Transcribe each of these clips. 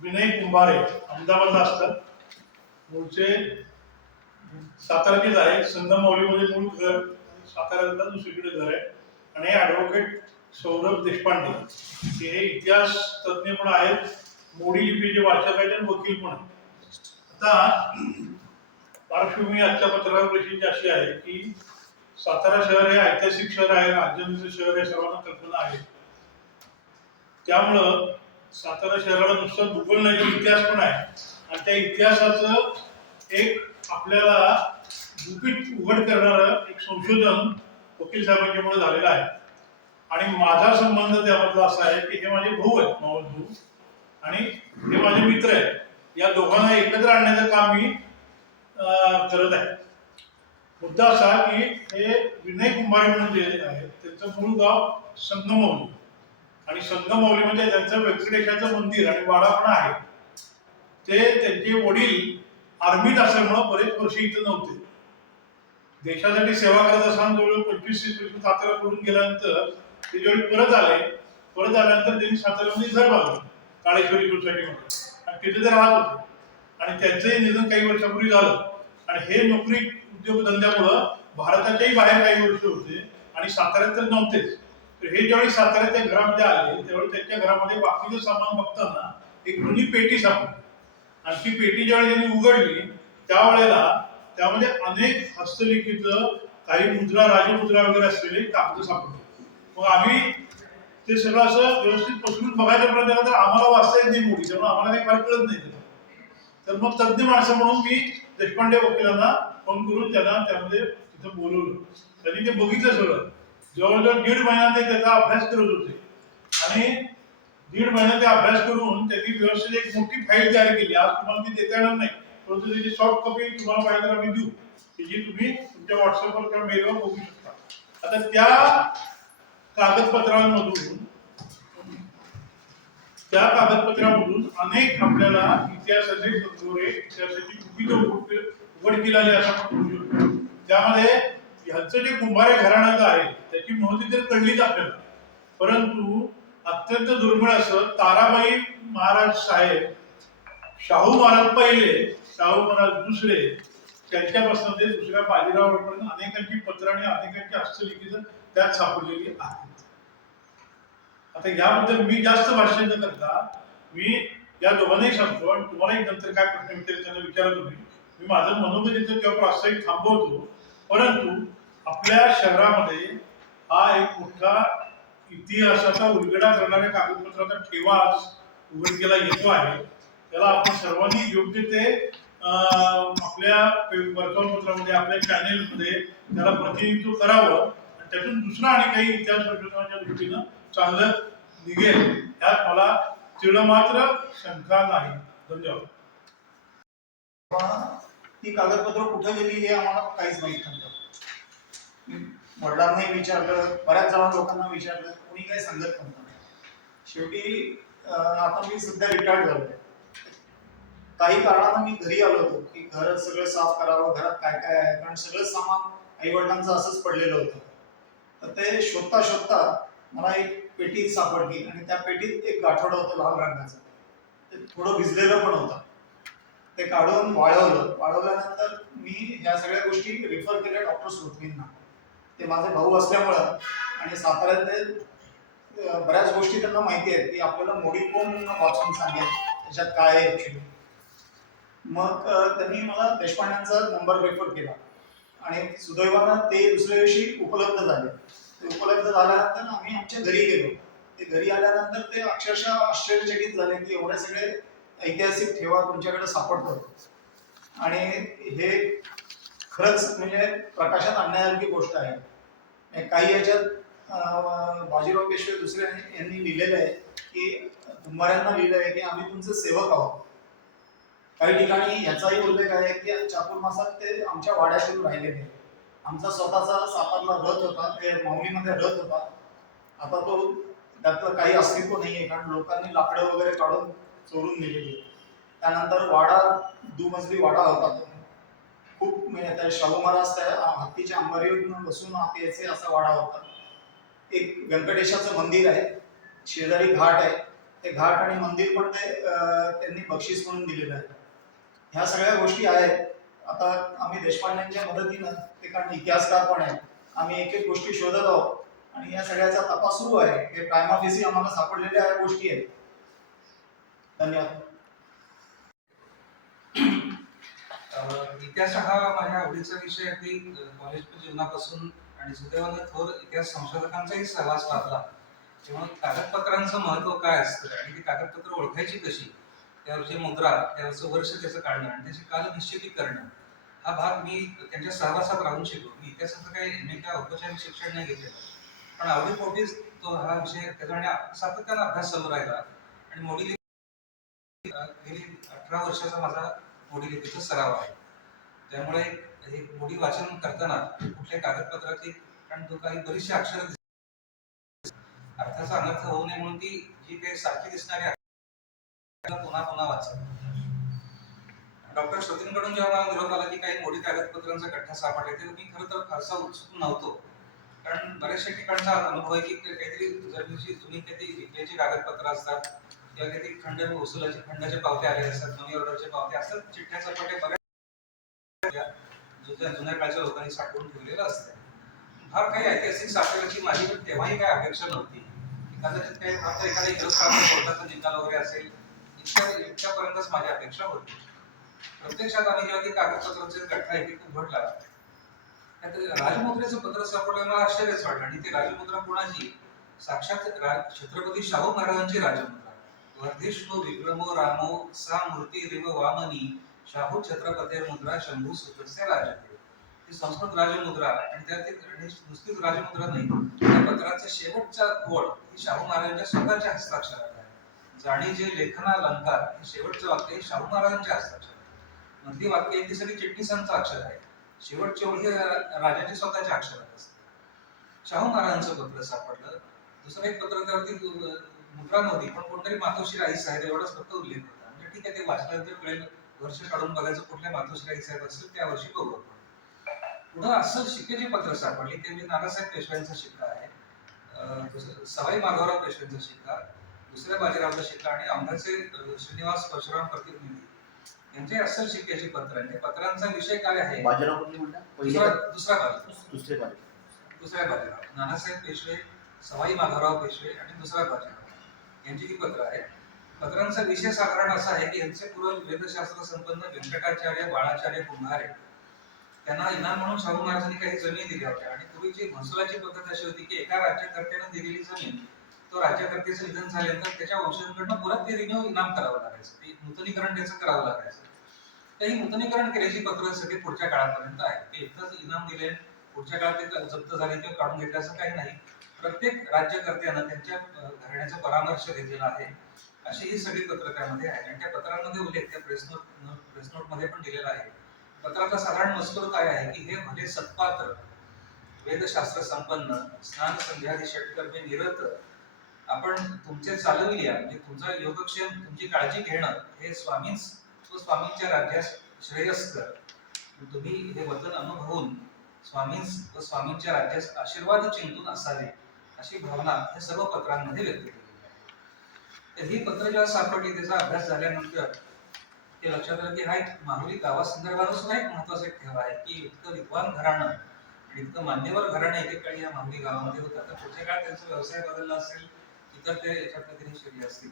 विनय कुंभारे अहमदाबादला असतात. मूळचे साताऱ्याचेच आहे. संगमवाडीमध्ये मूळ घर, साताऱ्याला दुसरीकडे घर आहे. आणि ॲडव्होकेट सौरभ देशपांडे हे इतिहास तज्ज्ञ पण आहेत, मोडी लिपीचे वाचक आहेत आणि वकील पण आहेत. आता पार्श्वभूमी आजच्या पत्रकारांविषयीची अशी आहे की सातारा शहर हे ऐतिहासिक शहर आहे, राजधानीचं शहर आहे, सर्वांना कल्पना आहे. त्यामुळं सातारा शहराला नुसतं भूगोल नाही, इतिहास पण आहे. आणि त्या इतिहासाचं एक आपल्याला गुपित उघड करणारं एक संशोधन वकील साहेबांच्यामुळे झालेलं आहे. आणि माझा संबंध त्यामधला असा आहे की हे माझे भाऊ आहेत, मावस भाऊ, आणि हे माझे मित्र आहेत. या दोघांना एकत्र आणण्याचं काम मी करत आहे. मुद्दा असा की हे विनय कुंभारे म्हणून जे आहेत त्यांचं मूळ गाव संगमवाडी, आणि संगमवाडीमध्ये त्यांचं व्यंकटेशाचं मंदिर आणि वाडा पण आहे. ते त्यांचे वडील आर्मीत असल्यामुळं बरेच वर्ष इथं नव्हते. देशासाठी सेवा करत असताना जवळ 25-30 वर्ष सातारा सोडून गेल्यानंतर ते ज्यावेळी परत आल्यानंतर त्यांनी साताऱ्यामध्ये घर बांधलं काळेश्वरी सोसायटीमध्ये, आणि तिथे ते राहत होते. आणि त्यांचंही निधन काही वर्षापूर्वी झालं. आणि हे नोकरी उद्योगधंद्यामुळं भारताच्याही बाहेर काही वर्ष होते आणि साताऱ्यात तर नव्हतेच. तर हे ज्यावेळी साताऱ्यात त्या घरामध्ये आले त्यावेळी त्यांच्या घरामध्ये बाकीचं सामान बघताना एक जुनी पेटी सापडली. आणि ती पेटी ज्यावेळी त्यांनी उघडली त्यावेळेला त्यामध्ये अनेक हस्तलिखित, काही मुद्रा, राजमुद्रा वगैरे असलेले कागद सापडले. मग आम्ही ते सगळं असं व्यवस्थित पसरून बघायचा प्रयत्न केला तर आम्हाला वाचता येत नाही मोठी, त्यामुळे आम्हाला काही फार कळत नाही. तर मग तज्ज्ञ माणसं म्हणून मी देशपांडे वकिलांना फोन करून त्यांना त्यामध्ये तिथं बोलवलं. त्यांनी ते बघितलं सगळं. जवळजवळ 1.5 महिना ते त्याचा अभ्यास करत होते. आणि 1.5 महिना ते अभ्यास करून त्यांनी व्यवस्थित एक मोठी फाईल तयार केली. आज तुम्हाला ती देता येणार नाही, परंतु त्याची सॉफ्ट कॉपी तुम्हाला पाहिजे तर आम्ही देऊ, की जी तुम्ही तुमच्या व्हॉट्सअपवर किंवा मेलवर बघू शकता. आता त्या कागदपत्रांमधून अनेक आपल्याला इतिहासाचे कंगोरे, इतिहासाची गुपितं उघड केलेली असं आपण म्हणू शकतो. त्यामध्ये ह्यांचं जे कुंभारे घराणं आहे त्याची महती तर कळलीच आपल्याला, परंतु अत्यंत दुर्मिळ असं ताराबाई महाराज साहेब, शाहू महाराज पहिले, शाहू महाराज दुसरे, त्यांच्यापासून ते दुसऱ्या बाजीरावापर्यंत अनेकांची पत्र आणि अनेकांची हस्तलिखित त्यात सापडलेली आहेत. आता याबद्दल मी जास्त भाष्य न करता मी या दोघांनाही सांगतो, आणि तुम्हाला नंतर काय प्रश्न विचारेल त्यांना विचारा तुम्ही. मी माझं मनोगत इथं किंवा प्रास्ताविक थांबवतो. परंतु आपल्या शहरामध्ये हा एक मोठा इतिहासाचा उलगडा करणाऱ्या कागदपत्राचा ठेवा उघड केला येतो आहे. त्याला आपण सर्वांनी योग्य ते आपल्या वर्तमानपत्रामध्ये, आपल्या चॅनेलमध्ये त्याला प्रतिनिधित्व करावं, आणि त्यातून दुसरा आणि काही इतिहास संशोधनाच्या दृष्टीनं चांगलं निघेल यात मला चिडमात्र शंका नाही. धन्यवाद. ती कागदपत्र कुठे गेली हे आम्हाला काहीच माहित नव्हतं. वडिलांनाही विचारलं, बऱ्याच जण लोकांना विचारलं, कोणी काही सांगत नव्हतं. शेवटी आता मी सध्या रिटायर्ड झालो. काही कारणानं मी घरी आलो होतो की घर सगळं साफ करावं, घरात काय काय आहे, कारण सगळं सामान आई वडिलांचं असंच पडलेलं होतं. तर ते शोधता शोधता मला एक पेटी सापडली, आणि त्या पेटीत एक गाठोडं होतं लाल रंगाचं. ते थोडं भिजलेलं पण होतं. ते काढून वाळवल्यानंतर मी ह्या सगळ्या गोष्टी रेफर केल्या डॉक्टर सुरवींना. ते माझे भाऊ असल्यामुळं आणि साताऱ्यातले बऱ्याच गोष्टी त्यांना माहिती आहेत की आपल्याला मोडी कोण वाचून सांगेल त्याच्यात काय आहे ऍक्च्युली. मग त्यांनी मला देशपांड्यांचा नंबर रेफर केला, आणि सुदैवानं ते दुसऱ्या दिवशी उपलब्ध झाले. ते उपलब्ध झाल्यानंतर आम्ही आमच्या घरी गेलो. ते घरी आल्यानंतर ते अक्षरशः आश्चर्यचकित झाले की एवढे सगळे ऐतिहासिक ठेवा तुमच्याकडे सापडतात, आणि हे खरंच म्हणजे प्रकाशात आणण्यासारखी गोष्ट आहे. काही याच्यात बाजीराव पेशवे दुसरे यांनी लिहिलेलं आहे की कुंभाऱ्यांना लिहिलं आहे की आम्ही तुमचे सेवक आहोत. काही ठिकाणी याचाही उल्लेख आहे की चातुर्मासात ते आमच्या वाड्यातून राहिलेले. आमचा स्वतःचा सातारला रथ होता, ते माऊलीमध्ये रथ होता. आता तो त्यातलं काही अस्तित्व नाहीये, कारण लोकांनी लाकडं वगैरे काढून चोरून नेलेली. त्यानंतर वाडा, दुमजली वाडा होता. तो खूप म्हणजे शाहू महाराज त्या हत्तीच्या अंबारीवर बसून आत यायचे असा वाडा होता. एक व्यंकटेशाचं मंदिर आहे, शेजारी घाट आहे. ते घाट आणि मंदिर पण ते त्यांनी बक्षीस म्हणून दिलेलं आहे. ह्या सगळ्या गोष्टी आहेत. आता आम्ही देशपांड्यांच्या मदतीनं, ते कारण इतिहासकार पण आहेत, आम्ही एक एक गोष्टी शोधत आहोत आणि या सगळ्याचा तपास सुरू आहे. हे प्रायम ऑफिसी आम्हाला सापडलेल्या गोष्टी आहेत. धन्यवाद. इतिहास हा माझ्या आवडीचा विषय अगदी कॉलेज जीवनापासून आणि सुदैवानं थोर इतिहास संशोधकांचाही सहवास लाभला. तेव्हा कागदपत्रांचं महत्व काय असतं आणि ती कागदपत्र ओळखायची कशी, त्यावरची मुद्रा, त्यावरचं वर्ष त्याचं काढणं आणि त्याची कालनिश्चिती करणं, हा भाग मी त्यांच्या सहवासात राहून शिकलो. मी इतिहासाचं काही नेमक्या औपचारिक शिक्षण नाही घेतलेलं, पण आवडीपोटीच तो हा विषय त्याचा सातत्यानं अभ्यास चालू राहिला. आणि मोडी गेली 18 वर्षाचा माझा मोडी लिपीचा सराव आहे. त्यामुळे हे मोडी वाचन करताना कुठल्या कागदपत्राची, कारण तो काही बरीचशी अक्षर अर्थाचा अनर्थ होऊ नये म्हणून ती जी काही सारखी दिसणारी अक्षरं पुन्हा पुन्हा वाचत. डॉक्टर श्रुतींकडून जेव्हा मला निरोप आला की काही मोडी कागदपत्रांचा गठ्ठा सापडला, तर मी खरं तर फारसा उत्सुक नव्हतो. कारण बऱ्याचशा ठिकाणचा अनुभव आहे की काहीतरी जमिनीची जुनी काहीतरी विकल्याची कागदपत्र असतात किंवा काहीतरी खंड वसुलाचे खंडाचे पावते आले असतात, मनी ऑर्डरचे पावते असतात, चिठ्ठ्या चपाट्या बऱ्याच जुन्या काळच्या लोकांनी साठवून ठेवलेलं असतं. फार काही ऐतिहासिक सापडल्याची माझी तेव्हाही काही अपेक्षा नव्हती. कदाचित काही फक्त एखादा इंग्रज कोर्टाचा निकाल वगैरे असेल, इतक्यापर्यंतच माझी अपेक्षा होती. प्रत्यक्षात आम्ही जेव्हा ते कागदपत्राचे गठ्ठा एक उघडला, त्यात राजमुद्रेचं पत्र सापडलं. मला आश्चर्यच वाटलं. आणि ती राजमुद्रा कोणाची? साक्षात छत्रपती शाहू महाराजांची राजमुद्रा. वर्धिष्णू विक्रमो रामो सा मूर्ती रिव वामनी शाहू छत्रपती मुद्रा शंभू सुतस्य राजते. ही संस्कृत राजमुद्रा. आणि त्यात नुसतीच राजमुद्रा नाही, त्या पत्राचा शेवटचा ओळ ही शाहू महाराजांच्या स्वतःच्या हस्ताक्षरात आहे. जाणी जे लेखना अलंकार हे शेवटचं वाक्य हे शाहू महाराजांच्या हस्ताक्षरात. मधली वाक्य ती सगळी चिटणीसांचं अक्षर आहे. शेवटची ओळ ही राजाच्या स्वतःच्या अक्षरात असते. शाहू महाराजांचं पत्र सापडलं. दुसरं एक पत्र, त्यावरती मुद्रा नव्हती, पण कोणतरी मातोश्री आई साहेब एवढाच फक्त उल्लेख होता. म्हणजे ठीक आहे, ते वाचल्यानंतर कळेल, वर्ष काढून बघायचं कुठल्या मातोश्री आई साहेब असेल त्या वर्षी बघू. पुढं असं शिक्क्याची पत्र सापडली. ते म्हणजे नानासाहेब पेशव्यांचा शिक्का आहे, सवाई माधवराव पेशव्यांचा शिक्का, दुसऱ्या बाजीरावचा शिक्का आणि आंब्याचे श्रीनिवास परशुराम प्रतिनिधी यांचे अस्सल शिक्क्याची पत्र. आणि त्या पत्रांचा विषय काय आहे? बाजीराव कोणते म्हणता? दुसरा बाजीराव, दुसऱ्या बाजीराव, नानासाहेब पेशवे, सवाई माधवराव पेशवे आणि दुसरा बाजीराव यांची ही पत्र आहे. पत्रांचा विषय साधारण असा आहे की यांचे पूर्वज वेदशास्त्र संपन्न व्यंकटाचार्य बाळाचार्य कुंभारे त्यांना इनाम म्हणून शाहू महाराजांनी काही जमिनी दिल्या होत्या. आणि पूर्वीची महसुलाची पद्धत अशी होती की एका राज्यकर्त्यानं दिलेली जमीन, तो राज्यकर्त्याचं निधन झाल्यानंतर त्याच्या वंशजांकडनं परत ते रिन्यू इनाम करावं लागायचं, ते नूतनीकरण त्याचं करावं लागायचं. तर ही नूतनीकरण केल्याची पत्र सगळी पुढच्या काळापर्यंत आहे. ते एकदाच इनाम दिले, पुढच्या काळात ते जप्त झाले किंवा काढून घेतले असं काही नाही. प्रत्येक राज्यकर्त्यानं त्यांच्या घराण्याचा परामर्श घेतलेला आहे. अशी ही सगळी पत्र त्यामध्ये आहे. आणि त्या पत्रांमध्ये उल्लेख त्या प्रेस नोट मध्ये पण दिलेला आहे. पत्राचा साधारण मजकूर काय आहे की हे भले सत्पात्र, वेदशास्त्र संपन्न, स्नान संध्यादी षटकर्मे निरत, आपण तुमचे चालविल्या म्हणजे तुमचा योगक्षेम, तुमची काळजी घेणं हे स्वामींच्या राज्यास श्रेयस्कर. तुम्ही हे वचन अनुभवून स्वामींस व स्वामींच्या राज्यास आशीर्वाद चिंतून असावे, अशी भावना हे सर्व पत्रांमध्ये व्यक्त केली आहे. तर ही पत्र जेव्हा सापडली, त्याचा अभ्यास झाल्यानंतर ते लक्षात आलं की हा एक माहुली गावासंदर्भात सुद्धा एक महत्वाचा एक ठेवा आहे की इतकं विद्वान घराणं आणि इतकं मान्यवर घराणं एकेकाळी या माहुली गावामध्ये होतं. तर पुढच्या काळात त्यांचा व्यवसाय बदलला असेल, इतर ते याच्यात काहीतरी शिरले असतील,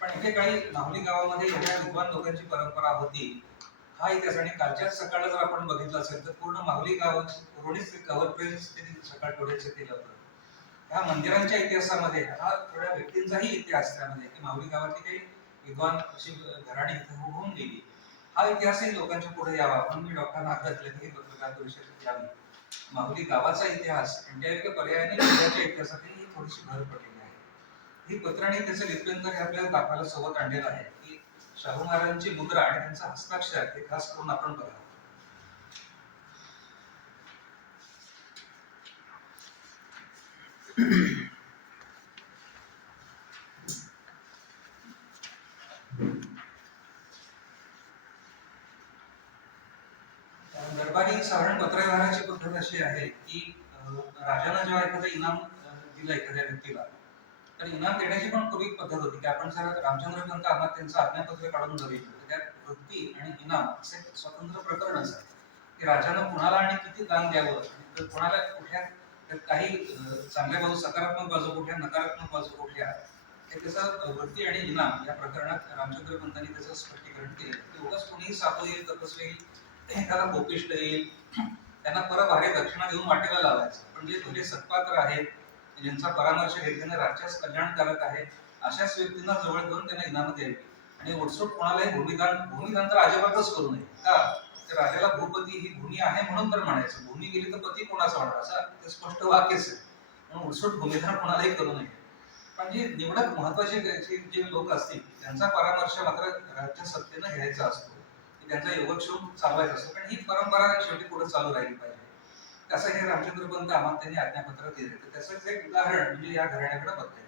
पण एकेकाळी माहुली गावामध्ये एवढ्या विद्वान लोकांची परंपरा होती हा इतिहास. आणि कालच्याच सकाळला जर आपण बघितलं असेल तर पूर्ण माहुली गावाची पुरवणीच कव्हर पेज सकाळ थोडेसे केलं होतं. ह्या मंदिरांच्या इतिहासामध्ये हा थोड्या व्यक्तींचाही इतिहास त्यामध्ये की माहुली गावातली काही विद्वान अशी घराणी इथे होऊन गेली, हा इतिहासही लोकांच्या पुढे यावा म्हणून मी डॉक्टरांना हात घातले की पत्रकार परिषदेत यावी. माहुली गावाचा इतिहास आणि पर्यायाने जिल्ह्याच्या इतिहासातही ही थोडीशी भर पडलेली आहे. ही पत्र आणि त्याचं लिप्यंतर हे आपल्याला दाखवायला सोबत आणलेलं आहे की शाहू महाराजांची मुद्रा आणि त्यांचा हस्ताक्षर हे खास करून आपण बघा. दरबारी साधारण पत्रव्यवहाराची पद्धत अशी आहे की राजानं जेव्हा एखादं इनाम दिलं एखाद्या व्यक्तीला, तर इनाम देण्याची पण पूर्वी पद्धत होती की आपण सर रामचंद्रपंत आम्हाला त्यांचं आज्ञापत्र काढून घरी येतो. त्यात वृत्ती आणि इनाम असे स्वतंत्र प्रकरण असतात की राजानं कुणाला आणि किती दान द्यावं, तर कोणाला कुठल्या काही चांगल्या बाजू, सकारात्मक बाजू कुठल्या, नकारात्मक बाजू कुठल्या, हे त्याचं वृत्ती आणि इनाम या प्रकरणात रामचंद्र पंतांनी त्याचं स्पष्टीकरण केलं की उगाच कोणीही साधू येईल, तपस्वी येईल, एखादा गोपिष्ट येईल, त्यांना परभारे दक्षिणा देऊन वाटेला लावायचं. पण जे तुझे सत्पात्र आहेत, ज्यांचा परामर्श घेतल्याने राज्यास कल्याणकारक आहे, अशाच व्यक्तींना जवळ घेऊन त्यांना इनाम द्यावी. आणि उठसूट कोणालाही भूमिदान तर अजिबातच करू नये. का तर राजाला भूपती ही भूमी आहे म्हणून तर म्हणायचं, भूमी गेली तर पती कोणाचा होणार, असं ते स्पष्ट वाक्यच आहे. म्हणून उठसूट भूमिदान कोणालाही करू नये. पण जे निवडक महत्वाचे जे लोक असतील त्यांचा परामर्श मात्र राज्य सत्तेनं घ्यायचा असतो, की त्यांचा योगक्षेम चालवायचा असतो. पण ही परंपरा शेवटी पुढे चालू राहिली पाहिजे. तसं हे रामचंद्र पंत आम्हाला त्यांनी आज्ञापत्र दिले. तर त्याचंच एक उदाहरण म्हणजे या घराण्याकडे बघता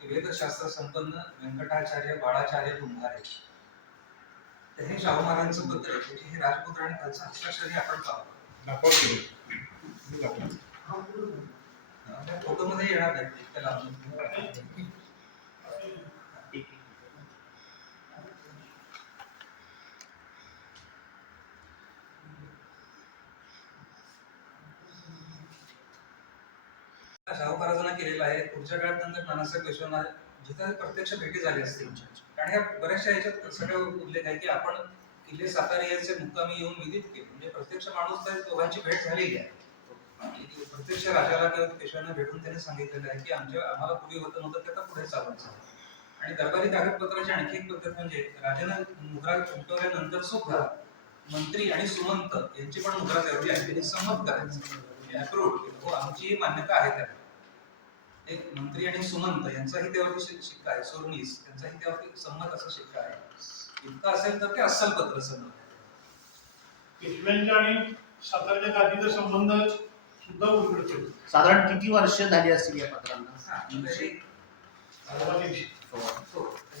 येईल. वेदशास्त्र संपन्न व्यंकटाचार्य बाळाचार्य कुंभारे, तर हे शाहू महाराजांचं पत्र आहे. त्याची हे राजपुत्र आणि खालचं हस्ताक्षरही आपण पाहतो. त्या फोटोमध्ये येणार नाही त्याला. शाहू महाराजांना केलेला आहे. पुढच्या काळात नंतर नानासाहेब पेशव्यांना जिथे प्रत्यक्ष भेटी झाली असतील, कारण ह्या बऱ्याचशा ह्याच्यात सगळं उल्लेख आहे की आपण किल्ले सातारा याचे मुक्कामी येऊन विदित केले. म्हणजे प्रत्यक्ष माणूस त्या दोघांची भेट झालेली आहे. प्रत्यक्ष राजाला किंवा पेशव्यांना भेटून त्यांनी सांगितलेलं आहे की आम्हाला पूर्वी होतं नव्हतं ते आता पुढे चालवायचं. आणि दरबारी कागदपत्राची आणखी एक पद्धत म्हणजे राजाने मुद्रा उमटवल्यानंतर सुद्धा मंत्री आणि सुमंत यांची पण मुद्रा ठरवली आहे. त्यांनी संमत करायचं, अप्रूव्ह, हो आमची मान्यता आहे त्याला. एक मंत्री आणि सुमंत यांचाही त्यावरती शिक्का आहे, सोर्निस त्यांचाही त्यावरती संमत असा शिक्का आहे. इतकं असेल तर ते अस्सल पत्र समजलं. पेशव्यांच्या आणि साताऱ्याच्या गादीचा संबंध सुद्धा उलगडतो. साधारण किती वर्ष झाली असतील या पत्रांना?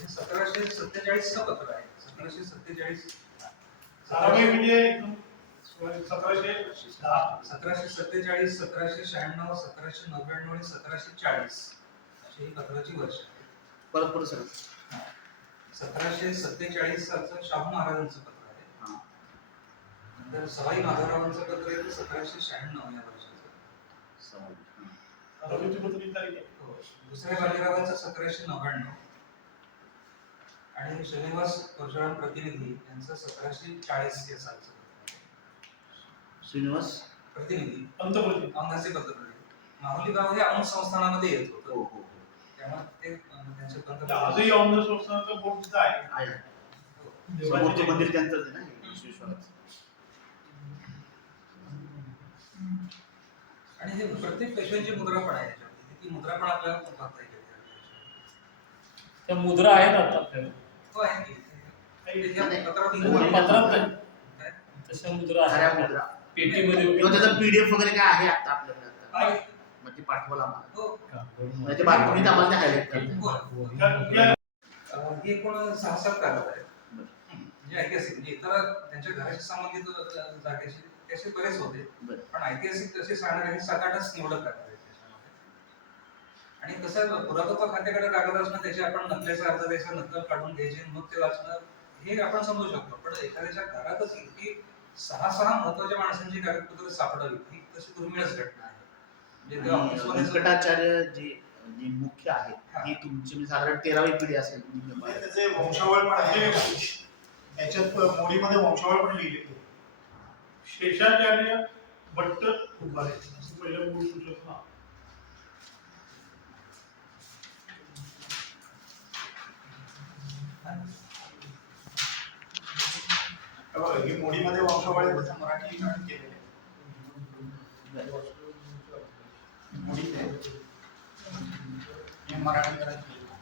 1747 चं पत्र आहे. 1747 म्हणजे 1710, 1747, 1796, 1799 आणि 1740 अशी ही पत्राची वर्ष आहे. परत सर 1747 सालचं शाहू महाराजांचं पत्र आहे. नंतर सवाई माधवरावांचं पत्र आहे 1796 या वर्षाचं. दुसऱ्या बाजीरावांचं 1799 आणि श्रीनिवास परशुराम प्रतिनिधी यांचं 1740 या सालचं श्रीनिवास प्रतिनिधी पंतप्रतिनिधी औंधाचे पत्र. माहुली गाव हे औंध संस्थानामध्ये येत होतं. हो हो त्यामुळे ते त्यांचे आजही पंतप्रतिनिधी औंध संस्थानाचं बोर्ड सुद्धा आहे. आहे. देवाचे समोरचं मंदिर त्यांचंच आहे ना विश्वेश्वराचं. आणि हे प्रत्येक पेशव्यांची मुद्रा पण आहे त्याच्यामध्ये. ती मुद्रा पण आपल्याला पाहता येईल. त्या मुद्रा आहेत आता आपल्याला. हो आहे की. काही पत्रात पत्रात नाही. तशा मुद्रा खऱ्या आहेत मुद्रा पेटीमध्ये. किंवा त्याचा PDF वगैरे काय आहे आता आपल्याकडे आता? आहे. मग ते पाठवायला आम्हाला. हो. म्हणजे ते बातमीत आम्हाला ते हायलाइट करतात. हे एकूण 6-7 कागद आहेत. म्हणजे ऐतिहासिक म्हणजे इतर त्यांच्या घराशी संबंधित जागेशी त्याचे बरेच होते. बरं. पण ऐतिहासिक तसे सांगणारे 7-8च निवडक कागद आहेत त्याच्यामध्ये. आणि कसं पुरातत्व खात्याकडे कागद असणं, त्याचे आपण नकलेचा अर्ज द्यायचा, नकल काढून घ्यायचे, मग ते वाचणं हे आपण समजू शकतो. पण एखाद्याच्या घरातच इतकी 6 महत्वाच्या माणसांची कागदपत्र सापडावी ही तशी दुर्मिळच घटना आहे. म्हणजे त्या आणि ऑफिसमध्ये व्यंकटाचार्य जे मुख्य आहेत ते तुमची म्हणजे साधारण 13वी पिढी असेल. म्हणजे त्याचे वंशावळ पण आहे. याच्यात मोडीमध्ये वंशावळ पण लिहिलेली आहे. शेषाचार्य भट्ट कुंभारे असं पहिलं मूळ सूचक नाव. ही मोडीमध्ये वंशावळ आहे, त्याचं मराठीकरण केलेलं आहे. मोडीत आहे. हे मराठीकरण केलेलं आहे.